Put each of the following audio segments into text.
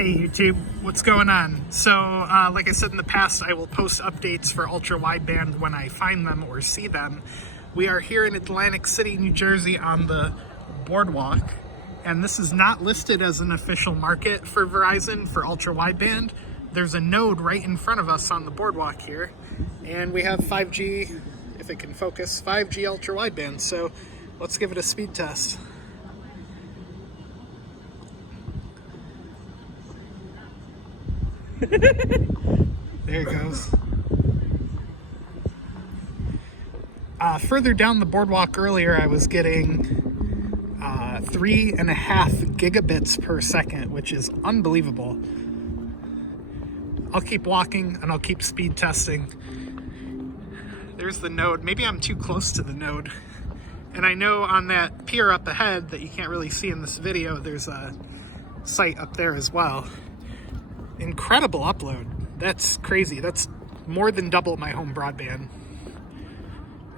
Hey YouTube, what's going on? So, like I said in the past, I will post updates for Ultra Wideband when I find them or see them. We are here in Atlantic City, New Jersey on the Boardwalk, and this is not listed as an official market for Verizon for Ultra Wideband. There's a node right in front of us on the Boardwalk here, and we have 5G, if it can focus, 5G Ultra Wideband. So let's give it a speed test. There it goes. Further down the Boardwalk earlier, I was getting 3.5 gigabits per second, which is unbelievable. I'll keep walking and I'll keep speed testing. There's the node. Maybe I'm too close to the node. And I know on that pier up ahead that you can't really see in this video, there's a site up there as well. Incredible upload. That's crazy. That's more than double my home broadband.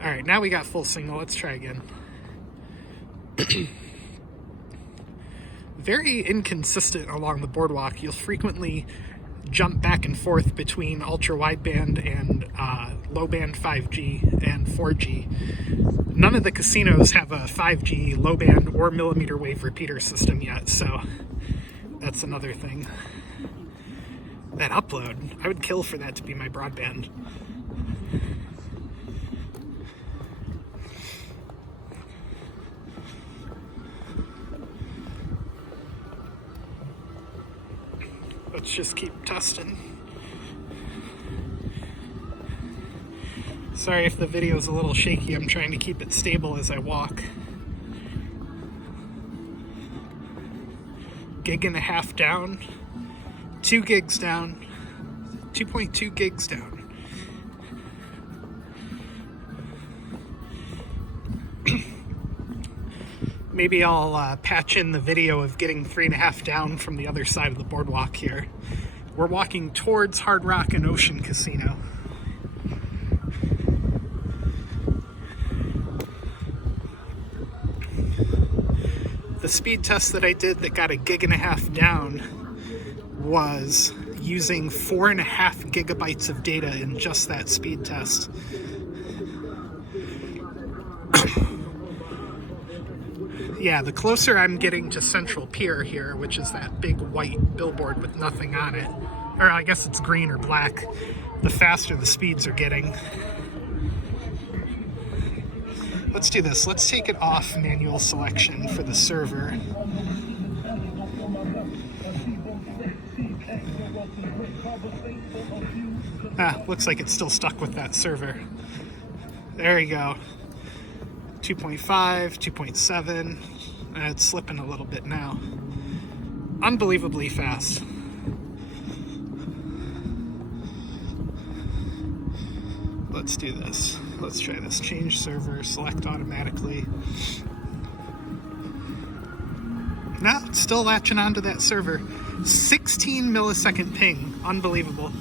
All right, now we got full signal. Let's try again. Very inconsistent along the Boardwalk. You'll frequently jump back and forth between ultra wideband and low band 5G and 4G. None of the casinos have a 5G low band or millimeter wave repeater system yet, so that's another thing. That upload, I would kill for that to be my broadband. Let's just keep testing. Sorry if the video's a little shaky, I'm trying to keep it stable as I walk. 1.5 gigs down. 2 gigs down, 2.2 gigs down. Maybe I'll patch in the video of getting 3.5 down from the other side of the Boardwalk here. We're walking towards Hard Rock and Ocean Casino. The speed test that I did that got 1.5 gigs down was using 4.5 gigabytes of data in just that speed test. Yeah, the closer I'm getting to Central Pier here, which is that big white billboard with nothing on it, or I guess it's green or black, the faster the speeds are getting. Let's do this. Let's take it off manual selection for the server. Looks like it's still stuck with that server. There you go. 2.5, 2.7. It's slipping a little bit now. Unbelievably fast. Let's do this. Let's try this. Change server, select automatically. No, it's still latching onto that server. 16 millisecond ping. Unbelievable.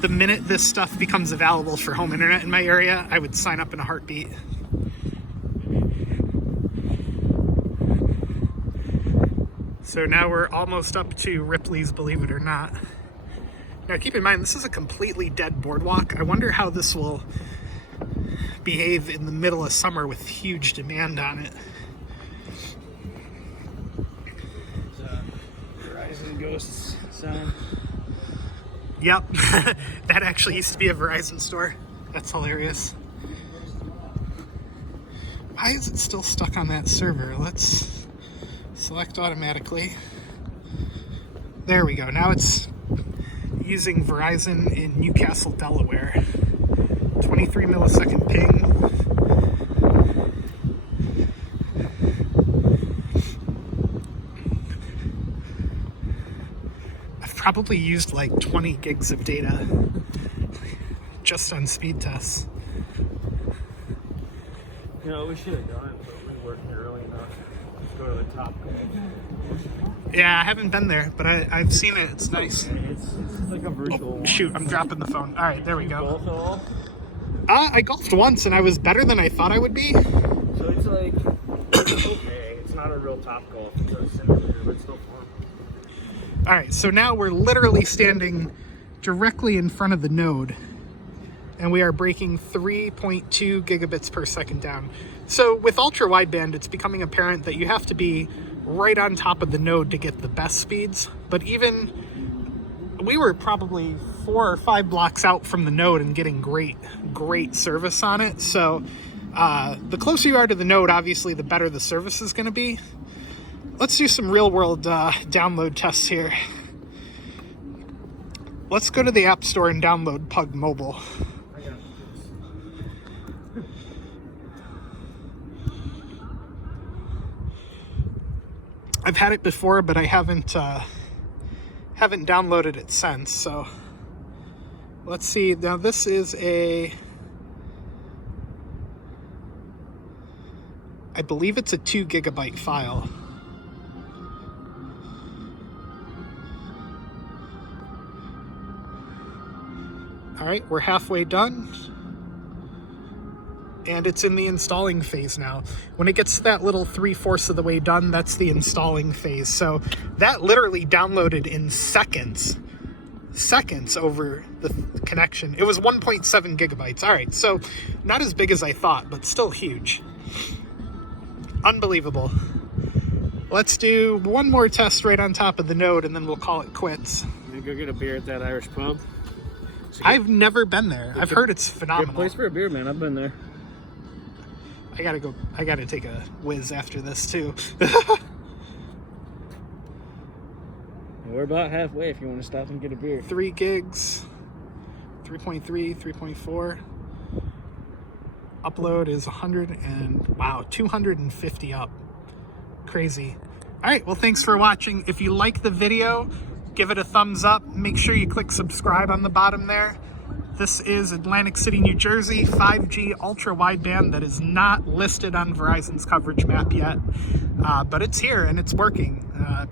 The minute this stuff becomes available for home internet in my area, I would sign up in a heartbeat. So now we're almost up to Ripley's Believe It or Not. Now keep in mind, this is a completely dead Boardwalk. I wonder how this will behave in the middle of summer with huge demand on it. Verizon Ghosts sound. Yep, that actually used to be a Verizon store. That's hilarious. Why is it still stuck on that server? Let's select automatically. There we go. Now it's using Verizon in Newcastle, Delaware. 23 millisecond ping. Probably used like 20 gigs of data just on speed tests. You know, we should have done, but we weren't here early enough. Let's go to the top. Yeah, I haven't been there, but I've seen it. It's nice. It's like a virtual one. Shoot, I'm dropping the phone. All right, there we go. Golf at all? I golfed once, and I was better than I thought I would be. So it's like, it's okay. It's not not a real top golf. It's a simulator, but it's still fun. All right, so now we're literally standing directly in front of the node, and we are breaking 3.2 gigabits per second down. So with ultra wideband, it's becoming apparent that you have to be right on top of the node to get the best speeds. But even we were probably 4 or 5 blocks out from the node and getting great service on it. So the closer you are to the node, obviously, the better the service is going to be. Let's do some real-world download tests here. Let's go to the App Store and download Pug Mobile. I've had it before, but I haven't downloaded it since. So let's see. Now this is I believe it's a 2 gigabyte file. All right, we're halfway done. And it's in the installing phase now. When it gets to that little 3/4 of the way done, that's the installing phase. So that literally downloaded in seconds over the connection. It was 1.7 gigabytes. All right, so not as big as I thought, but still huge. Unbelievable. Let's do one more test right on top of the node, and then we'll call it quits. You go get a beer at that Irish pub. I've never been there. I've heard it's phenomenal. Good place for a beer, man. I've been there. I gotta take a whiz after this too. We're about halfway if you want to stop and get a beer. 3 gigs, 3.3, 3.4. Upload is 250 up. Crazy. All right, well, thanks for watching. If you like the video, give it a thumbs up. Make sure you click subscribe on the bottom there. This is Atlantic City, New Jersey, 5G ultra wideband that is not listed on Verizon's coverage map yet, but it's here and it's working.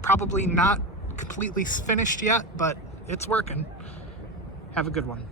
Probably not completely finished yet, but it's working. Have a good one.